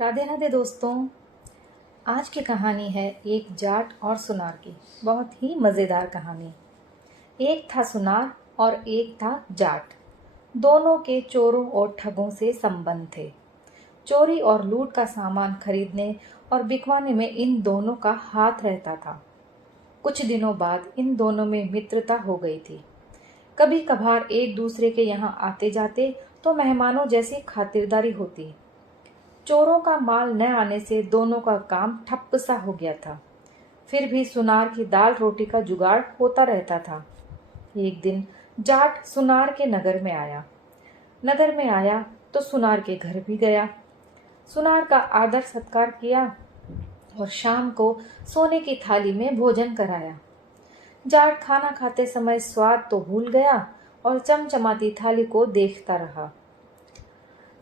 राधे राधे दोस्तों। आज की कहानी है एक जाट और सुनार की। बहुत ही मज़ेदार कहानी। एक था सुनार और एक था जाट। दोनों के चोरों और ठगों से संबंध थे। चोरी और लूट का सामान खरीदने और बिकवाने में इन दोनों का हाथ रहता था। कुछ दिनों बाद इन दोनों में मित्रता हो गई थी। कभी कभार एक दूसरे के यहाँ आते जाते तो मेहमानों जैसी खातिरदारी होती। चोरों का माल न आने से दोनों का काम ठप्प सा हो गया था। फिर भी सुनार की दाल रोटी का जुगाड़ होता रहता था। एक दिन जाट सुनार के नगर में आया। तो सुनार के घर भी गया। सुनार का आदर सत्कार किया और शाम को सोने की थाली में भोजन कराया। जाट खाना खाते समय स्वाद तो भूल गया और चमचमाती थाली को देखता रहा।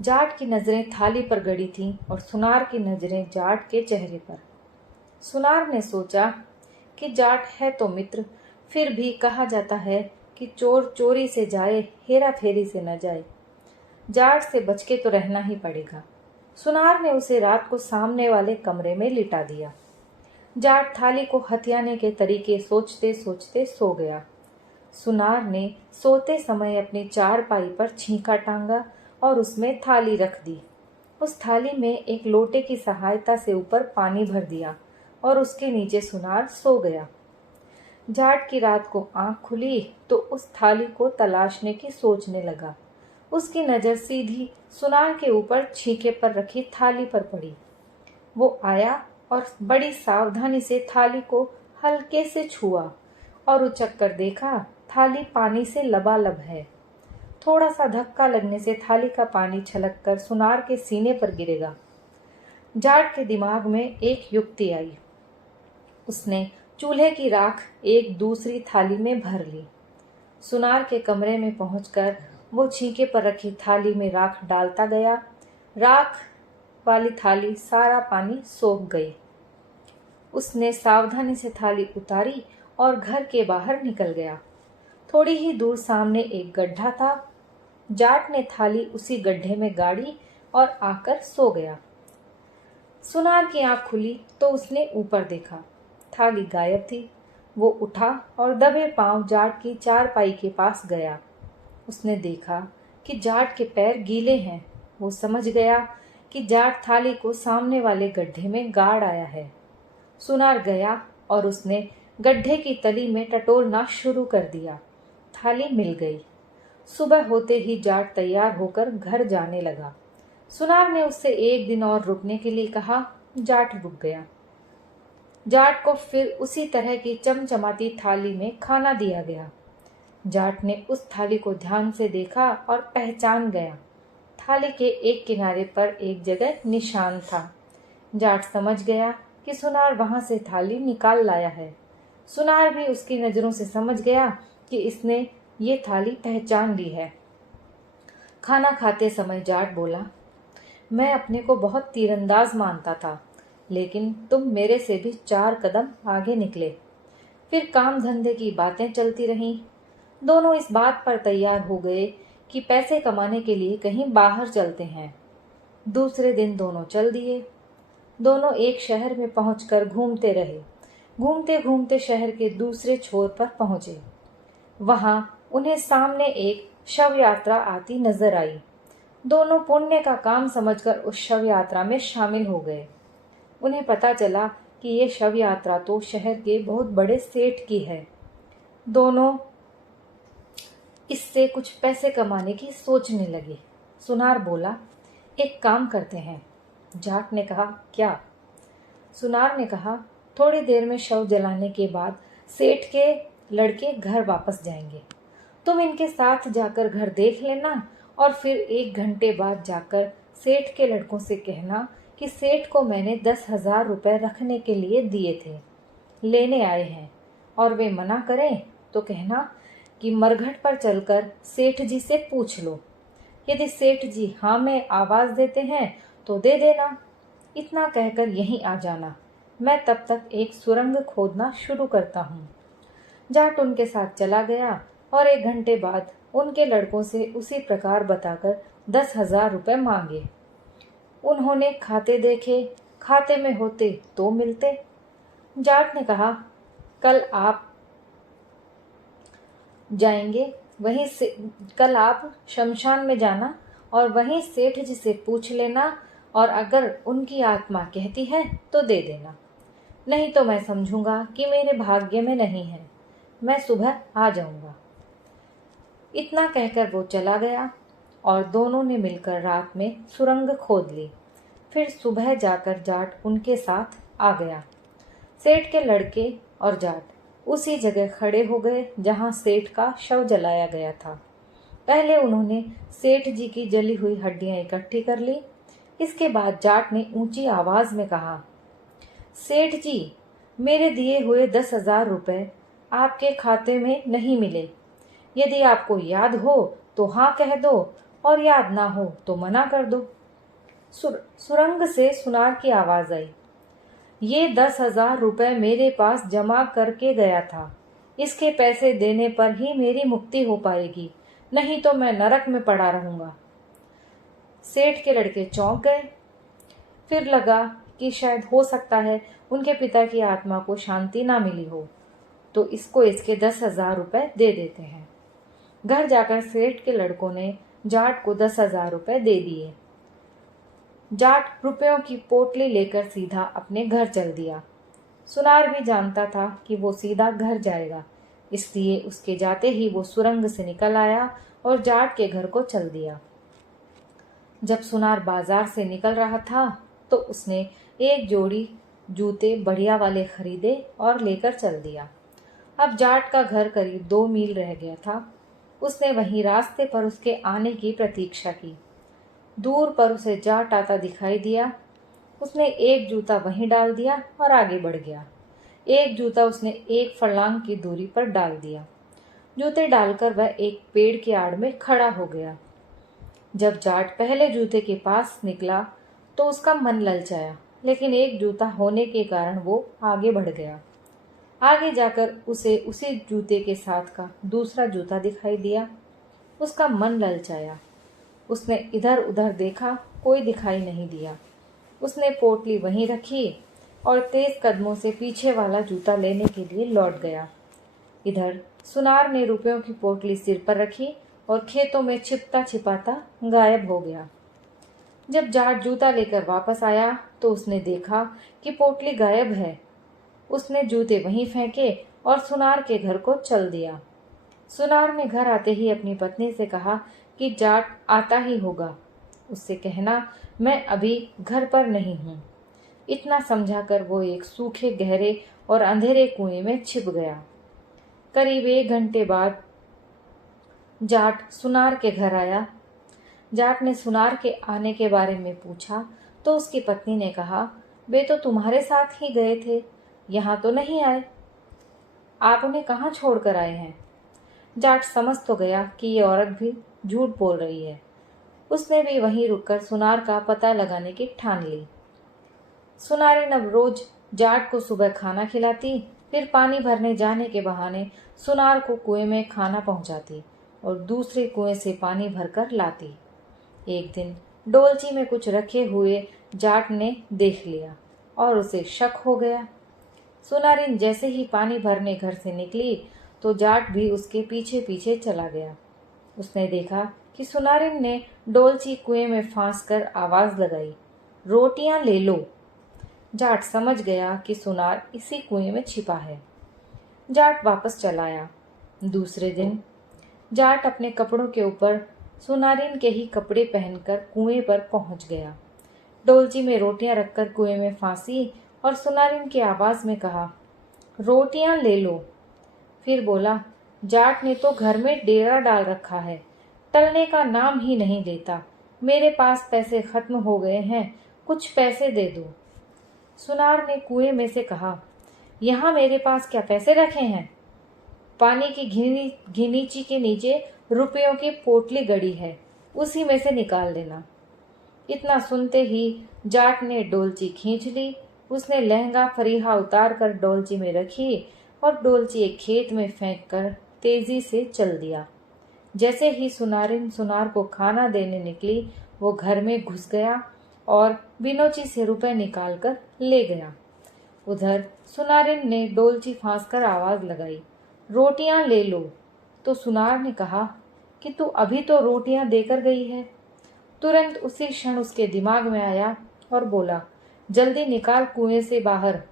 जाट की नजरें थाली पर गड़ी थीं और सुनार की नजरें जाट के चेहरे पर। सुनार ने सोचा कि जाट है तो मित्र, फिर भी कहा जाता है कि चोर चोरी से जाए, हेरा फेरी से न जाए। जाट से बच के तो रहना ही पड़ेगा। सुनार ने उसे रात को सामने वाले कमरे में लिटा दिया। जाट थाली को हथियाने के तरीके सोचते सोचते सो गया। सुनार ने सोते समय अपनी चारपाई पर छींका टांगा और उसमें थाली रख दी। उस थाली में एक लोटे की सहायता से ऊपर पानी भर दिया और उसके नीचे सुनार सो गया। जाट की रात को आंख खुली तो उस थाली को तलाशने की सोचने लगा। उसकी नजर सीधी सुनार के ऊपर छींके पर रखी थाली पर पड़ी। वो आया और बड़ी सावधानी से थाली को हल्के से छुआ और उचक कर देखा, थाली पानी से लबालब है। थोड़ा सा धक्का लगने से थाली का पानी छलककर सुनार के सीने पर गिरेगा। जाट के दिमाग में एक युक्ति आई। उसने चूल्हे की राख एक दूसरी थाली में भर ली। सुनार के कमरे में पहुंचकर वो छींके पर रखी थाली में राख डालता गया। राख वाली थाली सारा पानी सोख गई। उसने सावधानी से थाली उतारी और घर के बाहर निकल गया। थोड़ी ही दूर सामने एक गड्ढा था। जाट ने थाली उसी गड्ढे में गाड़ी और आकर सो गया। सुनार की आंख खुली तो उसने ऊपर देखा, थाली गायब थी। वो उठा और दबे पांव जाट की चारपाई के पास गया। उसने देखा कि जाट के पैर गीले हैं। वो समझ गया कि जाट थाली को सामने वाले गड्ढे में गाड़ आया है। सुनार गया और उसने गड्ढे की तली में टटोलना शुरू कर दिया। थाली मिल गई। सुबह होते ही जाट तैयार होकर घर जाने लगा। सुनार ने उससे एक दिन और रुकने के लिए कहा। जाट रुक गया। जाट को फिर उसी तरह की चमचमाती थाली में खाना दिया गया। जाट ने उस थाली को ध्यान से देखा और पहचान गया। थाली के एक किनारे पर एक जगह निशान था। जाट समझ गया कि सुनार वहां से थाली निकाल लाया है। सुनार भी उसकी नजरों से समझ गया कि इसने ये थाली पहचान ली है। खाना खाते समय जाट बोला, मैं अपने को बहुत तीरंदाज मानता था, लेकिन तुम मेरे से भी 4 कदम आगे निकले। फिर काम धंधे की बातें चलती रहीं। दोनों इस बात पर तैयार हो गए कि पैसे कमाने के लिए कहीं बाहर चलते हैं। दूसरे दिन दोनों चल दिए। दोनों एक शहर में पहुंचकर घूमते रहे। घूमते घूमते शहर के दूसरे छोर पर पहुंचे। वहां उन्हें सामने एक शव यात्रा आती नजर आई। दोनों पुण्य का काम समझकर उस शव यात्रा में शामिल हो गए। उन्हें पता चला कि ये शव यात्रा तो शहर के बहुत बड़े सेठ की है। दोनों इससे कुछ पैसे कमाने की सोचने लगे। सुनार बोला, एक काम करते हैं। जाट ने कहा, क्या? सुनार ने कहा, थोड़ी देर में शव जलाने के बाद सेठ के लड़के घर वापस जाएंगे। तुम इनके साथ जाकर घर देख लेना और फिर 1 घंटे बाद जाकर सेठ के लड़कों से कहना कि सेठ को मैंने 10,000 रुपए रखने के लिए दिए थे, लेने आए हैं, और वे मना करें तो कहना कि मरघट पर चलकर सेठ जी से पूछ लो। यदि सेठ जी हाँ में आवाज देते हैं तो दे देना। इतना कहकर यहीं आ जाना। मैं तब तक एक सुरंग खोदना शुरू करता हूँ। जाट उनके साथ चला गया और 1 घंटे बाद उनके लड़कों से उसी प्रकार बताकर 10,000 रुपए मांगे। उन्होंने खाते देखे, खाते में होते तो मिलते। जाट ने कहा, कल आप जाएंगे वहीं से, कल आप शमशान में जाना और वहीं सेठ जी से पूछ लेना, और अगर उनकी आत्मा कहती है तो दे देना, नहीं तो मैं समझूंगा कि मेरे भाग्य में नहीं है। मैं सुबह आ जाऊंगा। इतना कहकर वो चला गया और दोनों ने मिलकर रात में सुरंग खोद ली। फिर सुबह जाकर जाट उनके साथ आ गया। सेठ के लड़के और जाट उसी जगह खड़े हो गए जहां सेठ का शव जलाया गया था। पहले उन्होंने सेठ जी की जली हुई हड्डियां इकट्ठी कर ली। इसके बाद जाट ने ऊंची आवाज में कहा, सेठ जी, मेरे दिए हुए 10,000 रुपए आपके खाते में नहीं मिले। यदि आपको याद हो तो हाँ कह दो, और याद ना हो तो मना कर दो। सुरंग से सुनार की आवाज आई, ये 10,000 रुपए मेरे पास जमा करके गया था। इसके पैसे देने पर ही मेरी मुक्ति हो पाएगी, नहीं तो मैं नरक में पड़ा रहूंगा। सेठ के लड़के चौंक गए। फिर लगा कि शायद हो सकता है उनके पिता की आत्मा को शांति ना मिली हो, तो इसको इसके 10,000 रुपए दे देते हैं। घर जाकर सेठ के लड़कों ने जाट को 10,000 रुपए दे दिए। जाट रुपयों की पोटली लेकर सीधा अपने घर चल दिया। सुनार भी जानता था कि वो सीधा घर जाएगा, इसलिए उसके जाते ही वो सुरंग से निकल आया और जाट के घर को चल दिया। जब सुनार बाजार से निकल रहा था तो उसने एक जोड़ी जूते बढ़िया वाले खरीदे और लेकर चल दिया। अब जाट का घर करीब 2 मील रह गया था। उसने वहीं रास्ते पर उसके आने की प्रतीक्षा की। दूर पर उसे जाट आता दिखाई दिया। उसने एक जूता वहीं डाल दिया और आगे बढ़ गया। एक जूता उसने 1 फर्लांग की दूरी पर डाल दिया। जूते डालकर वह एक पेड़ की आड़ में खड़ा हो गया। जब जाट पहले जूते के पास निकला तो उसका मन ललचाया, लेकिन एक जूता होने के कारण वो आगे बढ़ गया। आगे जाकर उसे उसी जूते के साथ का दूसरा जूता दिखाई दिया। उसका मन ललचाया। उसने इधर उधर देखा, कोई दिखाई नहीं दिया। उसने पोटली वहीं रखी और तेज कदमों से पीछे वाला जूता लेने के लिए लौट गया। इधर सुनार ने रुपयों की पोटली सिर पर रखी और खेतों में छिपता छिपाता गायब हो गया। जब जाट जूता लेकर वापस आया तो उसने देखा कि पोटली गायब है। उसने जूते वहीं फेंके और सुनार के घर को चल दिया। सुनार ने घर आते ही अपनी पत्नी से कहा कि जाट आता ही होगा, उससे कहना मैं अभी घर पर नहीं हूँ। इतना समझाकर वो एक सूखे गहरे और अंधेरे कुएं में छिप गया। करीब 1 घंटे बाद जाट सुनार के घर आया। जाट ने सुनार के आने के बारे में पूछा तो उसकी पत्नी ने कहा, वे तो तुम्हारे साथ ही गए थे, यहाँ तो नहीं आए। आप उन्हें कहाँ छोड़कर आए हैं? जाट समझ तो गया कि ये औरत भी झूठ बोल रही है। उसने भी वहीं रुककर सुनार का पता लगाने की ठान ली। सुनारिन अब रोज जाट को सुबह खाना खिलाती, फिर पानी भरने जाने के बहाने सुनार को कुएं में खाना पहुंचाती और दूसरे कुएं से पानी भरकर लाती। एक दिन डोलची में कुछ रखे हुए जाट ने देख लिया और उसे शक हो गया। सुनारिन जैसे ही पानी भरने घर से निकली तो जाट भी उसके पीछे पीछे चला गया। उसने देखा कि सुनारिन ने डोलची कुएं में फांस कर आवाज लगाई, रोटियां ले लो। जाट समझ गया कि सुनार इसी कुएं में छिपा है। जाट वापस चला आया। दूसरे दिन जाट अपने कपड़ों के ऊपर सुनारिन के ही कपड़े पहनकर कुएं पर पहुंच गया। डोलची में रोटियां रखकर कुएं में फांसी और सुनारिन की आवाज में कहा, रोटियां ले लो। फिर बोला, जाट ने तो घर में डेरा डाल रखा है, टलने का नाम ही नहीं लेता। मेरे पास पैसे खत्म हो गए हैं, कुछ पैसे दे दो। सुनार ने कुएं में से कहा, यहाँ मेरे पास क्या पैसे रखे हैं? पानी की घिनीची के नीचे रुपयों की पोटली गड़ी है, उसी में से निकाल देना। इतना सुनते ही जाट ने डोलची खींच ली। उसने लहंगा फरीहा उतार कर डोलची में रखी और डोलची एक खेत में फेंक कर तेजी से चल दिया। जैसे ही सुनारिन सुनार को खाना देने निकली, वो घर में घुस गया और बिनोची से रुपए निकालकर ले गया। उधर सुनारिन ने डोलची फांस कर आवाज लगाई, रोटियां ले लो। तो सुनार ने कहा कि तू अभी तो रोटियां देकर गई है। तुरंत उसी क्षण उसके दिमाग में आया और बोला, जल्दी निकाल कुएं से बाहर,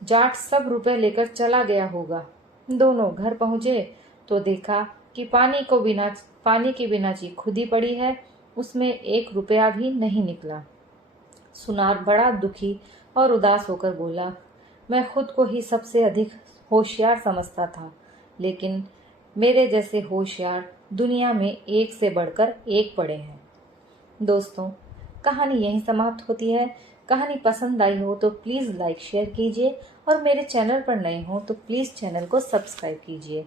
जाट सब रुपए लेकर चला गया होगा। दोनों घर पहुंचे तो देखा कि पानी की बिनाची खुदी पड़ी है, उसमें 1 रुपया भी नहीं निकला। सुनार बड़ा दुखी और उदास होकर बोला, मैं खुद को ही सबसे अधिक होशियार समझता था, लेकिन मेरे जैसे होशियार दुनिया में एक से बढ़कर एक पड़े हैं। दोस्तों, कहानी यहीं समाप्त होती है। कहानी पसंद आई हो तो प्लीज़ लाइक शेयर कीजिए और मेरे चैनल पर नए हो तो प्लीज़ चैनल को सब्सक्राइब कीजिए।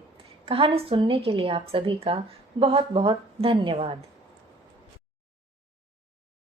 कहानी सुनने के लिए आप सभी का बहुत बहुत धन्यवाद।